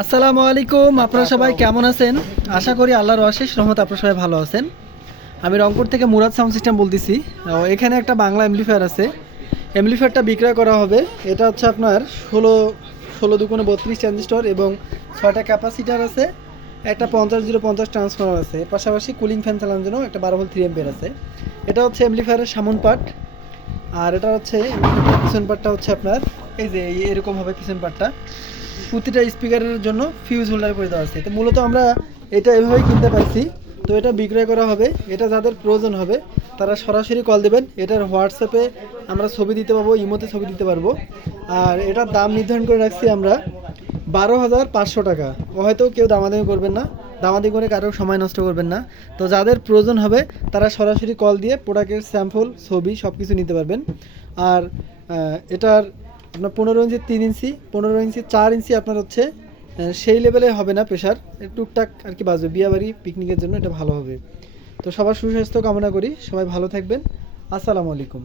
আসসালামু আলাইকুম। আপনারা সবাই কেমন আছেন? আশা করি আল্লাহর অশেষ রহমতে আপনারা সবাই ভালো আছেন। আমি রংপুর থেকে মুরাদ সাউন্ড সিস্টেম বলতেছি। এখানে একটা বাংলা এমপ্লিফায়ার আছে। এমপ্লিফায়ারটা বিক্রয় করা হবে। এটা হচ্ছে আপনার 16 2 32 ট্রানজিস্টর এবং 6টা ক্যাপাসিটার আছে। একটা 50 0 50 ট্রান্সফর্মার আছে। এর পাশাপাশি কুলিং ফ্যান চালানোর জন্য একটা 12 ভোল্ট 3 অ্যাম্পিয়ার আছে। এটা হচ্ছে এমপ্লিফায়ারের সামন পার্ট। আর এটা হচ্ছে পিছন পার্টটা হচ্ছে আপনার এই যে এরকম হবে পিছন পার্টটা। প্রতিটা স্পিকারের জন্য ফিউজ হোল্ডার করে দেওয়া আছে। তো মূলত আমরা এটা এভাবেই কিনতে পারছি। তো এটা বিক্রয় করা হবে। এটা যাদের প্রয়োজন হবে তারা সরাসরি কল দেবেন। এটার হোয়াটসঅ্যাপে আমরা ছবি দিতে পারবো, ইমোতে ছবি দিতে পারবো। আর এটার দাম নির্ধারণ করে রাখছি আমরা 12,500 টাকা। হয়তো কেউ দামাদামি করবেন না, দামাদামি করে কারো সময় নষ্ট করবেন না। তো যাদের প্রয়োজন হবে তারা সরাসরি কল দিয়ে প্রোডাক্টের স্যাম্পল ছবি সব কিছু নিতে পারবেন। আর এটার আপনার 15 ইঞ্চি 3 ইঞ্চি, 15 ইঞ্চি 4 ইঞ্চি আপনার হচ্ছে সেই লেভেলে হবে না প্রেশার, টুকটাক আর কি বাজবে। বিয়াবাড়ি পিকনিকের জন্য এটা ভালো হবে। তো সবার সুস্বাস্থ্য কামনা করি, সবাই ভালো থাকবেন। আসসালামু আলাইকুম।